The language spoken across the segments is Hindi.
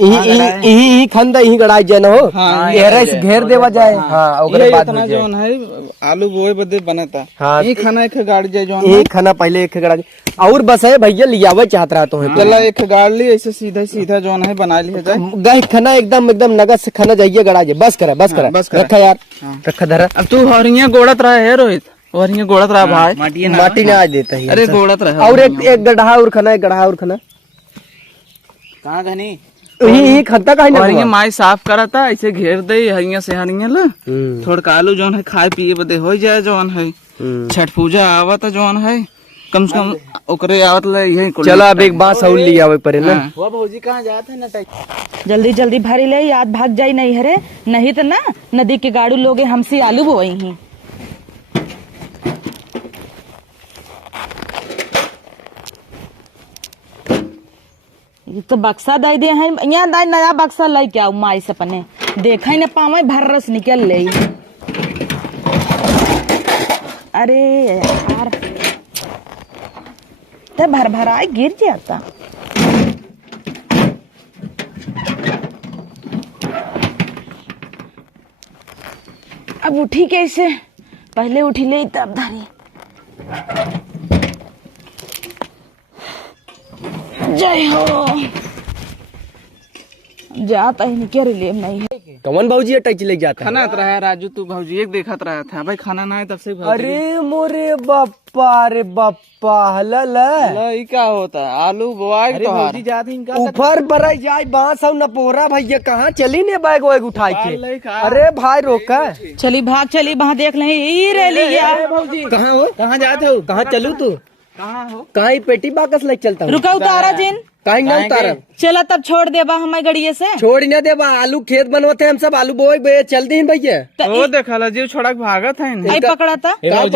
यही खंदा यही गड़ाई जन हो घेर देवा जाए। हाँ ओकरे बाद इतना जोन है आलू बोए बदे बनता। हाँ ये खाना एक गाड़ जाए जोन यही खाना पहले एक गड़ा और बस है भैया लियावे चाहत रहा तो है चला एक गाड़ ली ऐसे सीधा सीधा जोन है बना लिया जाए। गए खाना एकदम एकदम नगद से खाना जाइए गड़ा जाए। बस करा रखा यार रखा धरा। अब तू हरिया गोड़त रहा है रोहित हरिया गोड़त रहा भाई माटी ने आज देता है। अरे गोड़त रहा और एक गड्ढा और खाना एक गड्ढा और खाना कहाँ घनी यही खत्ता का हरिया माई साफ करा था ऐसे घेर दे हरिया से हरिया ला थोड़ा आलू जोन है खाए पिए बदे हो जाए जोन है। छठ पूजा आवत जोन है कम से कम ओकरे आवत ले यही चलो अब एक बात सौल लिया हुए परे ना। वो भौजी कहाँ जाते हैं ना जल्दी जल्दी भरी ले याद भाग जाई नहीं हरे नहीं तो ना नदी के गाड़ू लोगे हमसे आलू बोई ही। ये तो बक्सा दे दे हैं यहाँ दाई नया बक्सा लाई क्या माई सपने देखा ही न पावे भर रस निकल ले। अरे यार ते भर भराए गिर जाता। अब उठी कैसे पहले उठी ले तब धरी। जय हो जाता ही नहीं क्या रिलेम नहीं है। कौन भाजी टच ले जाता खाना रहा है राजू तू भौजी एक देखत रहा था भाई खाना ना है तब से अरे मोरे बाप्पा रे बाप्पा ये क्या होता है आलू बोआई तो ऊपर पर जाए बांस और नपोरा भैया कहाँ चली ने बैग वैग उठा के। अरे भाई रोका चली भाग चली वहाँ देख ले कहाँ हो कहाँ जाते हो कहाँ चलू तू कहाँ हो कहाँ पेटी बाकस ले चलता हूँ। रुका उतारा जिन कहीं ना उतारा चला तब छोड़ देबा हमारे गड़िए से छोड़ न देबा आलू खेत बनवते हम सब आलू बोए चल दी भैया वो देखा ला जीव छोड़ा भागत है पकड़ा था यार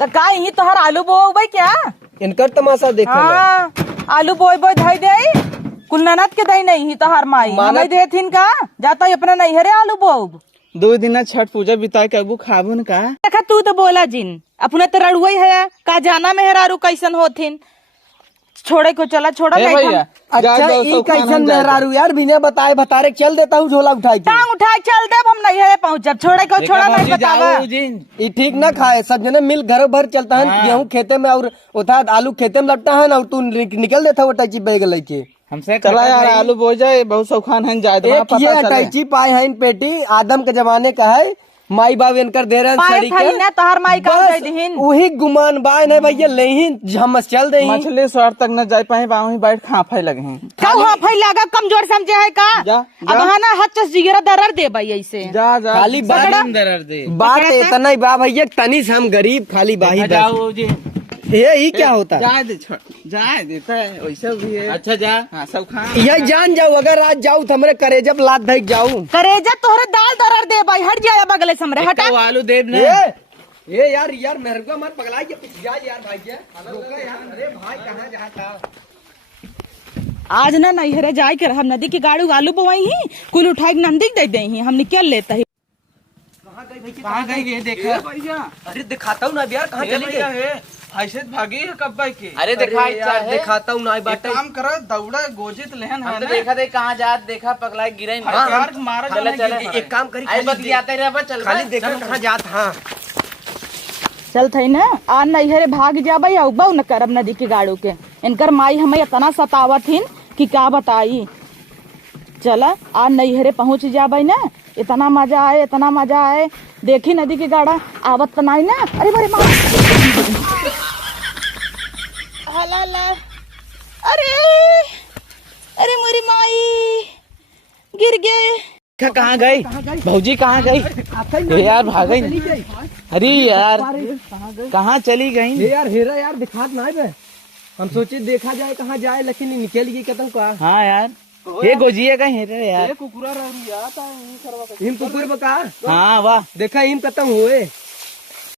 तो का ही तोहर आलू बोए क्या इनकर तमाशा देखो। हाँ आलू बोए धई दे कुल ननद के दही नहीं ही तोहर माई माना दे थिन का जाता अपना नहीं हरे आलू बोब 2 दिन छठ पूजा बिताए कबू खाबुन का देखा तू तो बोला जिन अपने तो रड़ुआ है का जाना मेहरारू कैसन होथिन छोड़े को चला छोड़ा भैया अच्छा ये कैसन मेहरारू यार बिना बताए बतारे चल देता हूँ झोला उठाई टांग उठाए चल दे हम नहीं है पहुँचब छोड़े को छोड़ा नहीं बतावा ये ठीक ना खाए सब जने मिल घर भर चलता है गेहूँ खेते में और उठा आलू खेते में लगता है ना और तू निकल देता वो टैची बैग लेके हमसे चला यार आलू बो जाए बहुत शौखान है ये टैची पाए है पेटी आदम के जमाने का है माई बाप इनकर दे रहे तोहर माई का वही गुमान बाय नहीं भैया ले हम चल दे मछली स्वर तक न जा पाए वहीं बैठ खाफे लगे हैं क्या हाफे लगा कमजोर समझे है का अब ना हच जिगरा दरर दे भाई ऐसे जा खाली दरर दे बात इतना ही बा भैया तनी से हम गरीब खाली बाही ये क्या होता है जाए देता है वैसे भी है। अच्छा जा हाँ सब खा यही जान जाओ अगर आज जाऊ तो हमारे करेजब लात धक जाऊ करेजा तोहरे दाल दरर दे भाई हट जाए बगले से हमरे हटा आलू दे ये यार मेरे को मत पगला यार भाई अरे भाई कहाँ जाता आज ना नहीं हरे जाए कर हम नदी की गाड़ी आलू बोवाई ही कुल उठाई नंदी दे दे हम निकल लेता है। कहाँ गई देखा अरे दिखाता हूँ ना यार कहाँ चली गई ऐसे भागी है कब की अरे दिखाता हूँ ना काम करो दौड़ा गोजित लेहन है देखा दे कहाँ जात देखा पगला गिरे मारा एक काम करी खाली देखा कहाँ जात। हाँ चल थई ना आ नहीं हरे भाग जाबे औबा न करब नदी के गाड़ू के इनकर माई हमें इतना सतावत हिन कि क्या बताई। चला आ नहीं हरे पहुँच जाबे ना इतना मजा आए देखी नदी के गाड़ा आवत तो नहीं ना। अरे बड़े माँ अरे मेरी माई गिर गए। कहाँ गई भौजी कहाँ गई यार भाग गई। अरे यार कहाँ चली गई यार हेरा यार दिखात ना बे हम सोचे देखा जाए कहाँ जाए लेकिन निकल गई कतम का। हाँ यार ये गोजिया का हेरे यार कुकुरा हिम कुकुर बका। हाँ वाह देखा हिम कतम हुए।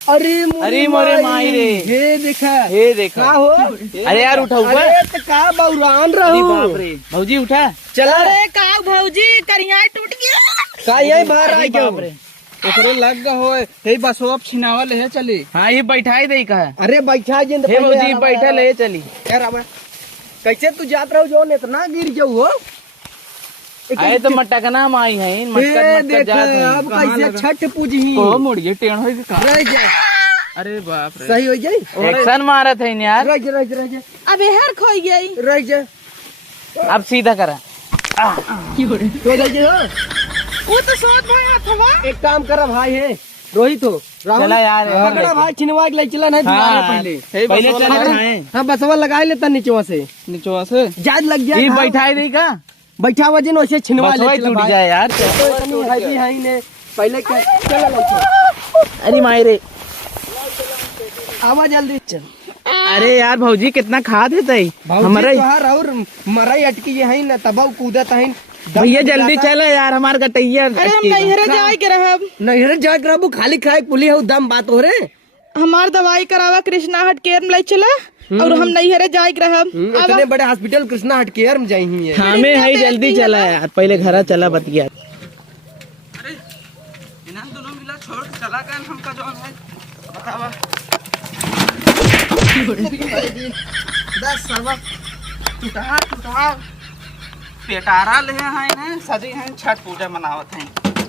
अरे मोरे माई रे ये देखा हो अरे यार उठा का बौरान रहू भौजी उठा चला अरे का भौजी करिया टूट गया का यही बाहर आई क्या ओकरे लग गया हो हे बस अब छिनावल है चली। हाँ ये बैठाई दे का अरे बैठा जी भौजी बैठा ले चली यार अब कैसे तू जात रहो जो इतना गिर जाऊ हो आए तो मटकना माई है ए, मटक देख जात है अब कैसे छठ पूजी ओ मुड़िए टेढ़ हो गई का रह जा अरे बाप रे सही हो जाई एक्शन मारा था यार रह जा रह जा रह जा अब हर खोई गई रह जा अब सीधा करा तो रह जा वो तो सोच भाई हथवा एक काम कर भाई है रोहित हो राहुल चला यार, पकड़ा भाई छिनवा के ले चला नहीं दुकान पहले पहले चला हाँ, जाए हाँ बसवा लगा लेता नीचवा से नीचवा से जाद लग ये जाए बैठाई नहीं का बैठा वजन वैसे छिनवा बस ले वही चला टूट भाई। जाए यार तो इतनी हैवी है ही ने पहले क्या चला लौटो अरे माई रे आवा जल्दी चल अरे यार भौजी कितना खाद है तई हमारे तोहार और मरई अटकी है ना तब कूदत है भैया जल्दी चलो यार हमार गटैया अरे हम नैहरे जाए के रहब नहीं जा कर खाली खाए पुली है दम बात हो रे हमार दवाई करावा कृष्णा हट केयर में ले चला और हम नैहरे जाए के रहब इतने बड़े हॉस्पिटल कृष्णा हट केयर में जाई ही है हमें है जल्दी चला यार पहले घर चला बतिया अरे इन्हां दोनों मिला छोड़ के चला गए हमका जो है बतावा 10 सर्वा टूटा पेटारा ले हैं सजी हैं छठ पूजा मनावत हैं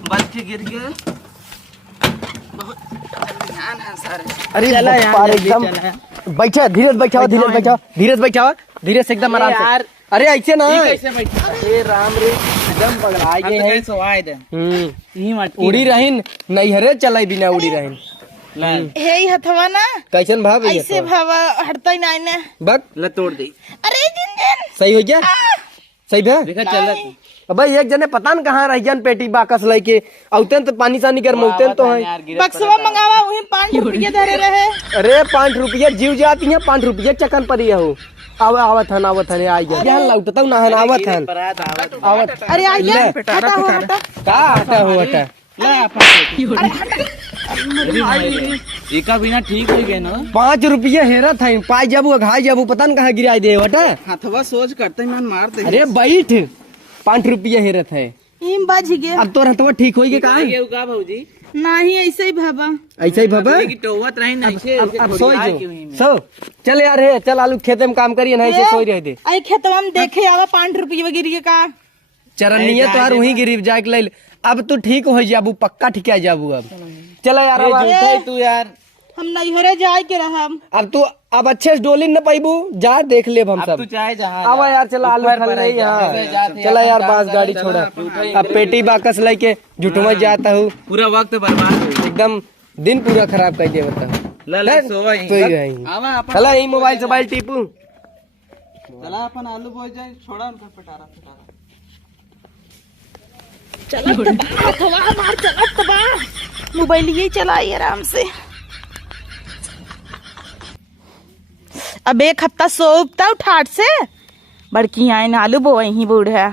बल के गिर गए बहुत ध्यान है सारे अरे चला यार, बाप रे, जल्दी एकदम चला। बैठा धीरे बैठाओ धीरे बैठाओ धीरे से एकदम आराम से यार अरे ऐसे ना कैसे बैठा अरे राम रे एकदम पगलाए गए हैं सवाई दे यही मटकी उड़ी रहीन नैहरे चलाई बिना उड़ी रहीन हे हथवा ना कैसन भाव है ये ऐसे तो? भावा हटता ही नहीं ना बक ल तोड़ दी अरे जिंजन सही हो गया सही भे देखा चल अबे एक जने पता न कहाँ रह जन पेटी बाकस लेके औतन तो पानी सानी कर मौतन तो है बक्सवा मंगावा वही 5 रुपये धरे रहे अरे 5 रुपया जीव जाती है 5 रुपया चकन पड़ी हो आवत हन आई गया यहाँ लौटता ना हन आवत हन आवत अरे आ गया ले। हटा हो हटा का हटा हो हटा एका बिना ठीक हो गए ना 5 रुपया हेरा था पाई जाबू घाई जाबू पता न कहाँ गिराई दे हटा हाथवा सोच करते मन मार दे अरे बैठ 5 रुपया हेरत है इम बाज गया अब तो रहता ठीक हो गया कहाँ का भौजी नहीं ऐसे ही भाबा ऐसा ही भबा की टोवत रही नहीं से अब सोई जो सो चल यार है चल आलू खेते में काम करिए नहीं से सोई रह दे आई खेतवा में देखे आवा 5 रुपये वगैरह का चरनिया तो यार वहीं गिरी जाके ले अब तू ठीक हो जाबू पक्का ठीक आ जाबू अब चला यार अब तू यार हम नैहरे जाए के रहब अब तू अब अच्छे से डोली न पाइबू जा देख ले हम अब सब तू चाहे जहाँ आवा यार चला आलू खल रही यहाँ चला यार बास गाड़ी छोड़ा अब पेटी बाकस लेके जुटवा जाता हूँ पूरा वक्त बर्बाद हो एकदम दिन पूरा खराब कर दिया बता ले सोवा ही सोई रही आवा अपन चला यही मोबाइल से टीपू चला अपन आलू बोल जाए छोड़ा उनका पटारा चला तबा मार चला तबा मोबाइल ये चलाई आराम से अब एक हफ्ता सोपता ठाट से बड़की आए आलू बोई ही बूढ़ा